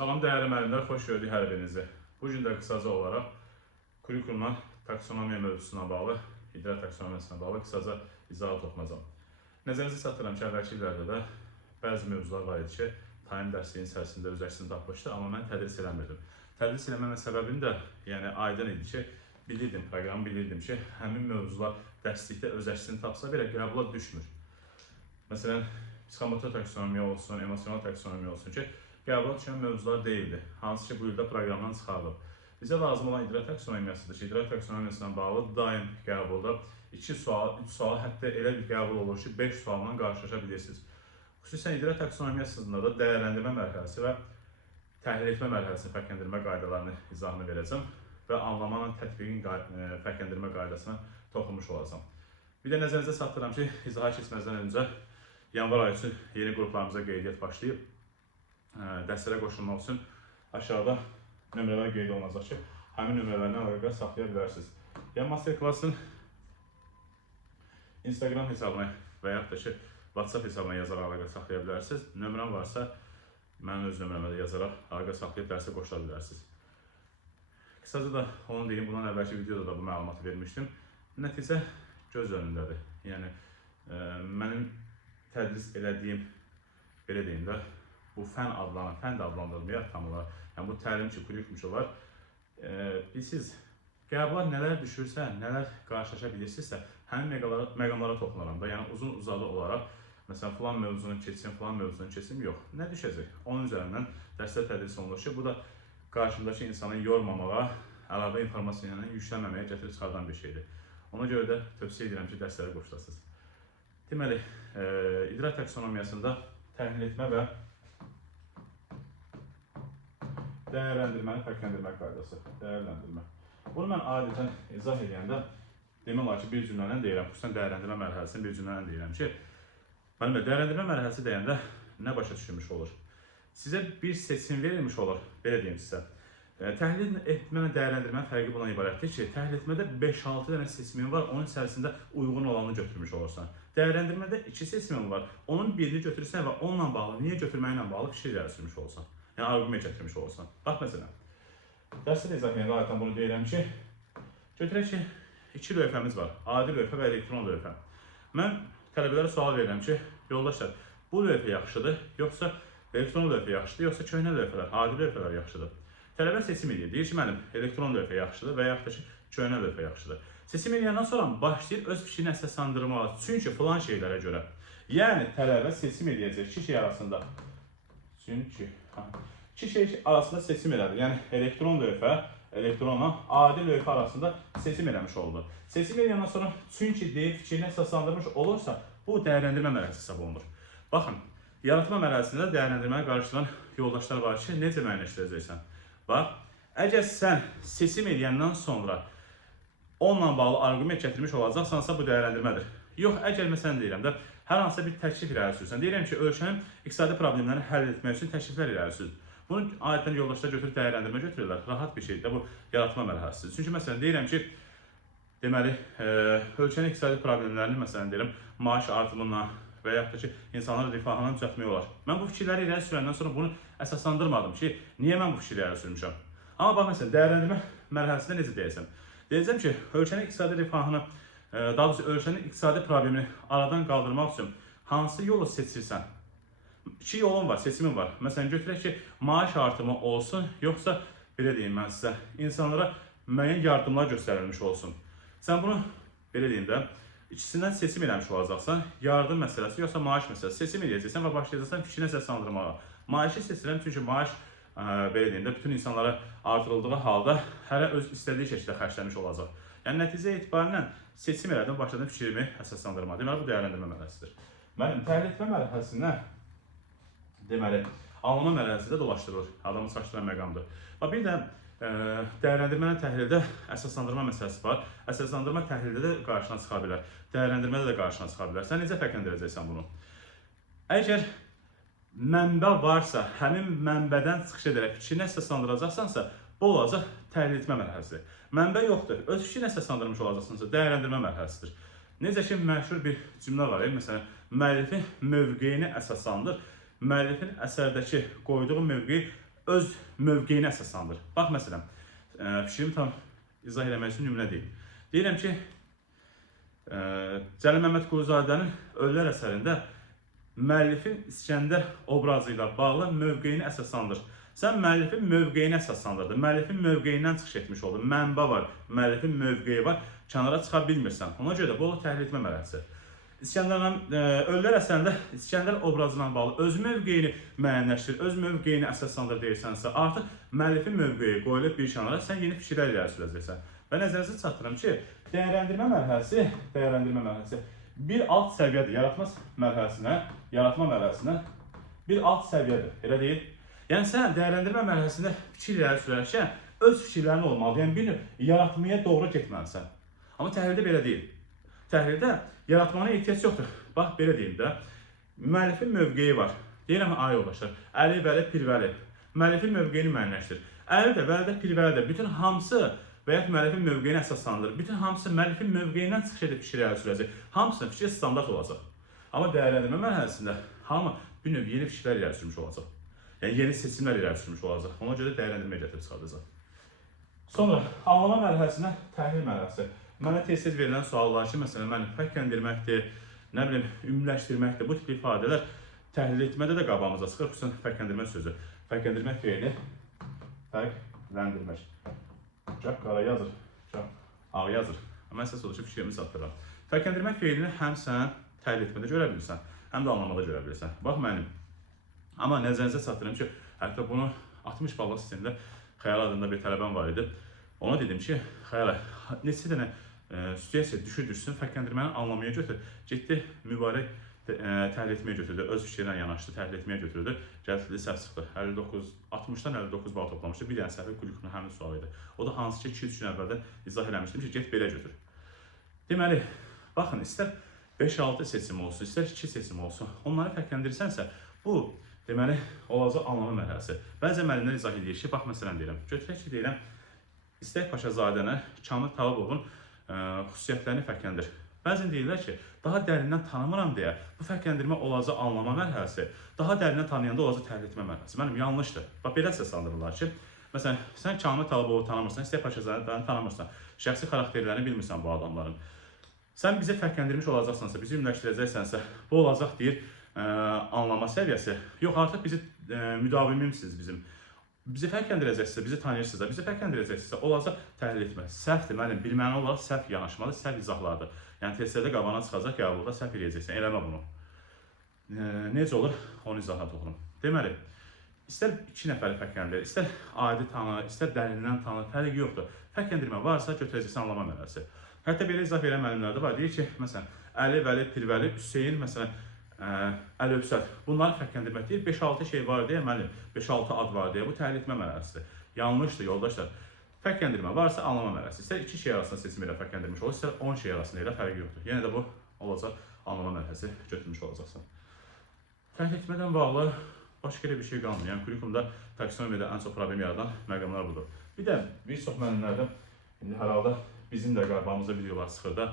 Salam dəyərli müəllimlər, xoş gördük hər birinizi. Bu gün də qısaca olaraq kurikulumdan taksonomiya mövzusuna bağlı, idra taksonomiyasına bağlı qısaca izahat oxunacağam. Nəzərinizə çatdırıram ki, əvvəlki illərdə də bəzi mövzular var idi ki, talim dərsliyin içərisində öz əksini tapmışdı, amma mən tədris eləmirdim. Tədris eləməmə səbəbim də aydın idi ki, proqramı bilirdim ki, həmin mövzular dərslikdə öz əksini tapsa belə qəbula düşmür. Məsələn, psixomotor taksonomiya olsun, emosional taksonomiya olsun ki, qəbula düşən mövzular deyildi, hansı ki, bu ildə proqramdan çıxarılıb. Bizə lazım olan idra taksonomiyasıdır ki, idra taksonomiyasına bağlı daim qəbulda 2 sual, 3 sual, hətta elə bir qəbul olur ki, 5 sualla qarşılaşa bilirsiniz. Xüsusən idra taksonomiyasında da dəyərləndirmə mərhələsi və təhlil etmə mərhələsinin fərqləndirmə qaydalarını izahını verəcəm və anlamanın tətbiqin fərqləndirmə qaydasına toxunmuş olacağım. Bir də nəzərinizə çatdırıram ki, izaha keçməzdən öncə yanvar ayı üçün yeni qruplarımıza qeydiyyat başlayıb. Dərslərə qoşulmaq üçün aşağıda nömrələr qeyd olunacaq ki, həmin nömrələrlə əlaqə saxlaya bilərsiniz. Ya masterklassın Instagram hesabına və yaxud da ki, WhatsApp hesabına yazaraq əlaqə saxlaya bilərsiniz. Nömrəm varsa, mənim öz nömrəmə də yazaraq əlaqə saxlayıb dərsə qoşula bilərsiniz. Qısaca da onu deyim, bundan əvvəlki videoda da bu məlumatı vermişdim. Nəticə göz önündədir. Yəni, mənim tədris elədiyim, belə deyim də, bu fən də adlandırılmaya tam olaraq, yəni bu təlim ki, kurikulum ki var, siz qəbula nələr düşürsə, nələr qarşılaşa bilirsinizsə, həmin məqamlara toxunaram da, yəni uzun-uzadı olaraq, məsələn, filan mövzunu keçsin, yox. Nə düşəcək? Onun üzərindən dərslər tədris olunur ki, bu da qarşımdakı insanı yormamağa, əlavə informasiya ilə yüklənməməyə gətirib çıxardan bir şeydir. Ona görə də tövsiyə edirəm ki, dərslərə qoşulasınız. Deməli, idra taksonomiyasında təhlil etmə və dəyərləndirmənin fərqləndirmə qaydası, dəyərləndirmə. Bunu mən adətən izah edəndə demək olar ki, bir cümləni deyirəm, xüsusən dəyərləndirmə mərhələsini bir cümləni deyirəm ki, dəyərləndirmə mərhələsi deyəndə nə başa düşülmüş olur? Sizə bir seçim verilmiş olur, belə deyim sizə. Təhlil etmə və dəyərləndirmənin fərqi buna ibarətdir ki, təhlil etmədə 5-6 dənə seçimin var, onun içərisində uyğun olanını götürmüş olursan. Dəyərləndirmədə 2 seçimin var, onun birini götürürsən və onunla bağlı, niyə götürməklə bağlı fikir irəli sürmüş olursan. Yəni, arqument gətirmiş olursan. Bax, məsələn, dərsdə də izah edəndə adətən bunu deyirəm ki, götürək ki, 2 lövhəmiz var, adi lövhə və elektron lövhə. Mən tələbələrə sual verirəm ki, yoldaşlar, bu lövhə yaxşıdır, yoxsa elektron lövhə yaxşıdır, yoxsa köhnə lövhələr, adi lövhələr yaxşıdır. Tələbə seçim edir, deyir ki, mənim elektron lövhə yaxşıdır və yaxud da ki, köhnə lövhə yaxşıdır. Seçim edəndən sonra başlayır öz fikrini əsaslandırmağa, çünki filan şeylərə görə. Yəni, tələbə seçim edəcək 2 şey arasında. Çünki 2 şey arasında seçim elədir. Yəni, elektron lövhə, elektronla adi lövhə arasında seçim eləmiş oldu. Seçim edəndən sonra çünki deyib fikrini əsaslandırmış olursa, bu dəyərləndirmə mərhələsi hesab olunur. Baxın, yaratma mərhələsində dəyərləndirməyə qarşılanan yoldaşlar var ki, necə müəyyənləşdirəcəksən? Bax, əgər sən seçim edəndən sonra onunla bağlı arqument gətirmiş olacaqsansa, bu dəyərləndirmədir. Yox, əgər məsələn deyirəm də, hər hansısa bir təklif irəli sürsən. Deyirəm ki, ölkənin iqtisadi problemlərini həll etmək üçün təkliflər irəli sür. Bunu adətən yoldaşlar götürüb dəyərləndirmə götürürlər. Rahat bir şeydir də bu yaratma mərhələsidir. Çünki məsələn deyirəm ki, deməli, ölkənin iqtisadi problemlərini məsələn deyirəm, maaş artımına və yaxud da ki, insanların rifahına düzəltmək olar. Mən bu fikirləri irəli sürəndən sonra bunu əsaslandırmadım ki, niyə mən bu fikri irəli sürmüşəm? Amma bax, məsələn, dəyərləndirmə mərhələsində necə deyəcəm? Deyəcəm ki, ölkənin iqtisadi rifahını, daha doğrusu ölkənin iqtisadi problemini aradan qaldırmaq üçün hansı yolu seçirsən? 2 yolun var, seçimin var. Məsələn, götürək ki, maaş artımı olsun, yoxsa, belə deyim mən sizə, insanlara müəyyən yardımlar göstərilmiş olsun. Sən bunu, belə deyim də, ikisindən seçim eləmiş olacaqsan, yardım məsələsi, yoxsa maaş məsələsi. Seçim edəcəksən və başlayacaqsan fikrini əsaslandırmağa. Maaşı seçirəm, çünki maaş, belə deyim də, bütün insanlara artırıldığı halda hərə öz istədiyi şəkildə xərcləmiş olacaq. Yəni, nəticə etibarilə seçim elədim, başladım fikrimi əsaslandırmağa. Deməli, bu dəyərləndirmə mərhələsidir. Mənim təhlil etmə mərhələsində, deməli, anlama mərhələsi də dolaşdırılır, adamı çaşdıran məqamdır. Bir də dəyərləndirmənin təhlildə əsaslandırma məsələsi var. Əsaslandırma təhlildə də qarşına çıxa bilər, dəyərləndirmədə də qarşına çıxa bilər. Sən necə fərqləndirəcəksən bunu? Əgər mənbə varsa, həmin mənbədən çıxış edərək fikrini əsaslandıracaqsansa, bu olacaq təhlil etmə mərhələsidir. Mənbə yoxdur, öz fikrini əsaslandırmış olacaqsansa, dəyərləndirmə mərhələsidir. Necə ki, məşhur bir cümlə var, məsələn, müəllifin mövqeyini əsaslandır, müəllifin əsərdəki qoyduğu mövqeyi öz mövqeyini əsaslandır. Bax, məsələn, fikrimi tam izah eləmək üçün nümunə deyim. Deyirəm ki, Cəlil Məmmədquluzadənin Ölülər əsərində müəllifin İskəndər obrazı ilə bağlı mövqeyini əsaslandır. Sən müəllifin mövqeyini əsaslandırdın. Müəllifin mövqeyindən çıxış etmiş oldun. Mənbə var, müəllifin mövqeyi var, kənara çıxa bilmirsən. Ona görə də bu təhlil etmə mərhələsidir. Ölülər əsərində İskəndər obrazına bağlı öz mövqeyini müəyyənləşdir, öz mövqeyini əsaslandır deyirsənsə, artıq müəllifin mövqeyi qoyulub bir kənara, sən yeni fikirlər irəli sürəcəksən. Və nəzərinizə çatdırım ki, dəyərləndirmə mərhələsi bir alt səviyyədir. Yaratma mərhələsinə bir alt səviyyədir. Elə deyil? Yəni sən dəyərləndirmə mərhələsində fikir irəli sürərkən öz fikirlərin olmalı. Yəni bir yaratmaya doğru getməlisən. Amma təhlildə belə deyil. Təhlildə yaratmana ehtiyac yoxdur. Bax, belə deyim də, müəllifin mövqeyi var. Deyirəm, ay yoldaşlar, Əli, Vəli, Pirvəli. Müəllifin mövqeyini müəyyənləşdir. Əli də, Vəli də, Pirvəli də, bütün hamısı və ya müəllifin mövqeyini əsaslandırır. Bütün hamısı müəllifin mövqeyindən çıxış edib fikir irəli sürəcək. Hamısının fikri standart olacaq. Amma dəyərləndirmə mərhələsində hamı bir növ yeni fikirlər irəli sürmüş olacaq. Yəni yeni seçimlər irəli sürmüş olacaq. Ona görə dəyərləndirməyə gətirib çıxardacaq. Sonra anlama mərhələsinə təhlil mərhələsi. Mənə tez-tez verilən suallar ki, məsələn, mən fərqləndirməkdir, nə bilim, ümumiləşdirməkdir, bu tip ifadələr təhlil etmədə də qabağımıza çıxır, xüsusən fərqləndirmək sözü. Fərqləndirmək feili, fərqləndirmək. Çox qara yazır, çox ağ yazır. Amma əsas odur ki, fikrimi çatdırıram. Fərqləndirmək feilini həm sən təhlil etmədə görə bilirsən, həm də anlamada görə bilirsən. Bax, mənim. Amma nəzərinizə çatdırım ki, hətta bunu 60 ballı sistemdə Xəyal adında bir tələbəm var idi. Ona dedim ki, Xəyal, neçə dənə situasiya düşür-düşsün, fərqləndirməni anlamaya götür. Getdi, mübarək təhlil etməyə götürdü, öz fikirlə yanaşdı, təhlil etməyə götürdü. Gəldi, səhv çıxdı. 60-dan 59 bal toplamışdı. Bir dənə səhvi Quliku'nun həmin sualı idi. O da hansı ki, 2-3 gün əvvəldən izah eləmişdim ki, get belə götür. Deməli, baxın, istər 5-6 seçim olsun, istər 2 seçim olsun. Onları fərqləndirsənsə, bu deməli, olacaq anlama mərhələsi. Bəzən müəllimlər izah edir ki, bax, məsələn deyirəm, götürək ki, deyirəm, İstək Paşazadəni Kamil Talıbovun xüsusiyyətlərini fərqləndir. Bəzən deyirlər ki, daha dərindən tanımıram deyə bu fərqləndirmə olacaq anlama mərhələsi, daha dərindən tanıyanda olacaq təhlil etmə mərhələsi. Mənim yanlışdır. Bax, belə əsaslandırırlar ki, məsələn, sən Kamil Talıbovu tanımırsan, İstək Paşazadəni tanımırsan, şəxsi xarakterlərini bilmirsən bu adamların. Sən bizi fərqləndirmiş olacaqsansa, bizi ümumiləşdirəcəksənsə, bu olacaq deyir, anlama səviyyəsi. Yox, artıq bizi müdavimimsiniz bizim. Bizi fərqləndirəcəksə, bizi tanıyırsınızsa, bizi fərqləndirəcəksə, olacaq təhlil etmə. Səhvdir, mənim bilməli olaraq səhv yanaşmalı, səhv izahlardır. Yəni, testlərdə qabağına çıxacaq, qəbulda səhv eləyəcəksən, eləmə bunu. Necə olur? Onu izahına toxunum. Deməli, istər 2 nəfəri fərqləndir, istər adi tanı, istər dərindən tanı, fərqi yoxdur. Fərqləndirmə varsa, götürəcəksən anlama mərhələsi. Hətta belə izah verən müəllimlər də var, deyir ki, məsələn, Əli, Vəli, Pirvəli, Hüseyin, məsələn, Əl-Övsət. Bunları fərqləndirmək deyil, 5-6 şey var deyə, müəllim, 5-6 ad var deyə, bu təhlil etmə mərhələsidir. Yanlışdır, yoldaşlar. Fərqləndirmə varsa, anlama mərhələsi. İstər 2 şey arasında seçim ilə fərqləndirmiş olur, istər 10 şey arasında ilə fərqi yoxdur. Yenə də bu olacaq, anlama mərhələsi götürmüş olacaqsan. Təhlil etmədən bağlı başqa bir şey qalmır. Yəni, Quliku'da taksonomiyada ən çox problem yaradan məqamlar budur. Bir də bir çox müəllimlərdən indi hər halda bizim də qabağımıza videolar çıxır da,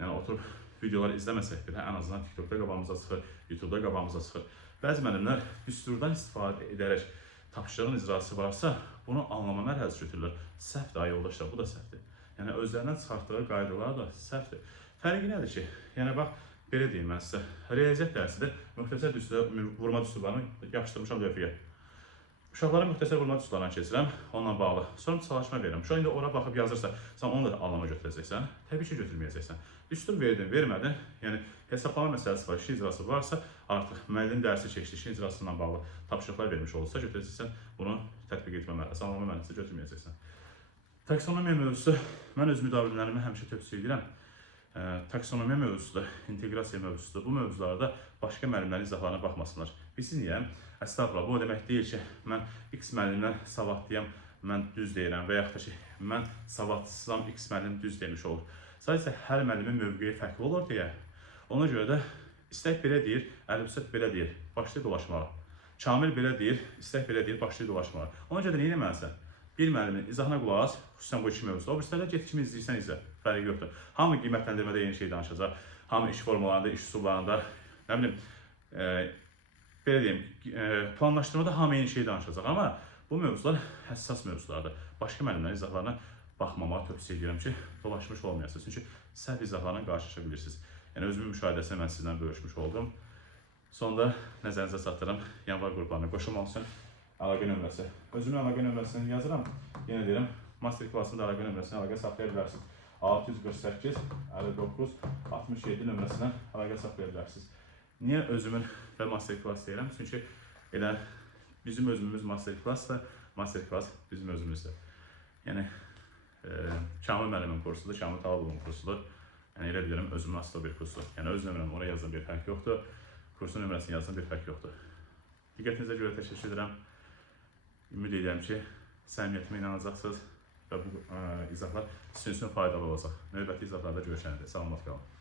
yəni oturub videolar izləməsək belə, ən azından TikTokda qabağımıza çıxır, YouTube'da qabağımıza çıxır. Bəzi müəllimlər düsturdan istifadə edərək tapşırığın icrası varsa, bunu anlama mərhələsi götürürlər. Səhvdir, ay yoldaşlar, bu da səhvdir. Yəni, özlərindən çıxartdığı qaydalar da səhvdir. Fərqi nədir ki? Yəni, bax, belə deyim mən sizə. Riyaziyyat dərsidir, müxtəsər vurma düsturlarını yapışdırmışam lövhəyə. Uşaqlara müxtəsər vurma düsturlarını keçirəm, onunla bağlı. Sonra çalışma verirəm. Uşaq indi ora baxıb yazırsa, sən onu da anlama götürəcəksən. Təbii ki, götürməyəcəksən. Düstur verdin, vermədin. Yəni, hesablama məsələsi var, işin icrası varsa, artıq müəllim dərsi keçdi, işin icrasıyla bağlı tapşırıqlar vermiş olursa, götürəcəksən, bunu tətbiq etmə mərhələsi, anlama mərhələsi götürməyəcəksən. Taksonomiya mövzusu, mən öz müdavimlərimə həmişə tövsiyə edirəm. Taksonomiya mövzusudur, inteqrasiya mövzusudur. Bu mövzularda başqa müəllimlərin izahlarına baxmasınlar. Bilsin niyə? Əstəğfurullah, bu o demək deyil ki, mən X müəllimdən savadlıyam, mən düz deyirəm və yaxud da ki, mən savadsızam, X müəllim düz demiş olur. Sadəcə, hər müəllimin mövqeyi fərqli olur deyə, ona görə də istək belə deyir, Əl-Övsət belə deyir, başlayır dolaşmağa. Kamil belə deyir, istək belə deyir, başlayır dolaşmağa. Ona görə də nə etməlisən? Bir müəllimin izahına qulaq as, xüsusən bu 2 mövzuda. O birislərdə get kimi izləyirsən, izlə, fərqi yoxdur. Hamı qiymətləndirmədə yeni şey danışacaq, hamı iş formalarında, iş üsullarında, nə bilim, belə deyim, planlaşdırmada hamı yeni şey danışacaq. Amma Bu mövzular həssas mövzulardır. Başqa müəllimlərin izahlarına baxmamağı tövsiyə edirəm ki, dolaşmış olmayasınız. Çünki səhv izahlarla qarşılaşa bilirsiniz. Yəni özümün müşahidəsini mən sizlə bölüşmüş oldum. Sonda nəzərinizə çatdırım, yanvar qruplarına qoşulmaq üçün əlaqə nömrəsi. Özümün əlaqə nömrəsini yazıram. Yenə deyirəm, master klassında əlaqə nömrəsini əlaqə saxlaya bilərsiniz. 648 59 67 nömrəsindən əlaqə saxlaya bilərsiniz. Niyə özümün və master klass deyirəm? Çünki elə bizim özümüz master klassdır, master klass bizim özümüzdür. Yəni, Kamil müəllimin kursudur, Kamil Talıbovun kursudur. Yəni, elə bilirəm, özümün asılı bir kursu. Yəni, öz nömrəmi oraya yazdım, bir fərq yoxdur. Kursun nömrəsini yazdım, bir fərq yoxdur. Diqqətinizə görə təşəkkür edirəm. Ümid edirəm ki, səmimiyyətimə inanacaqsınız və bu izahlar sizin üçün faydalı olacaq. Növbəti izahlarda görüşənədir. Salamat qalın.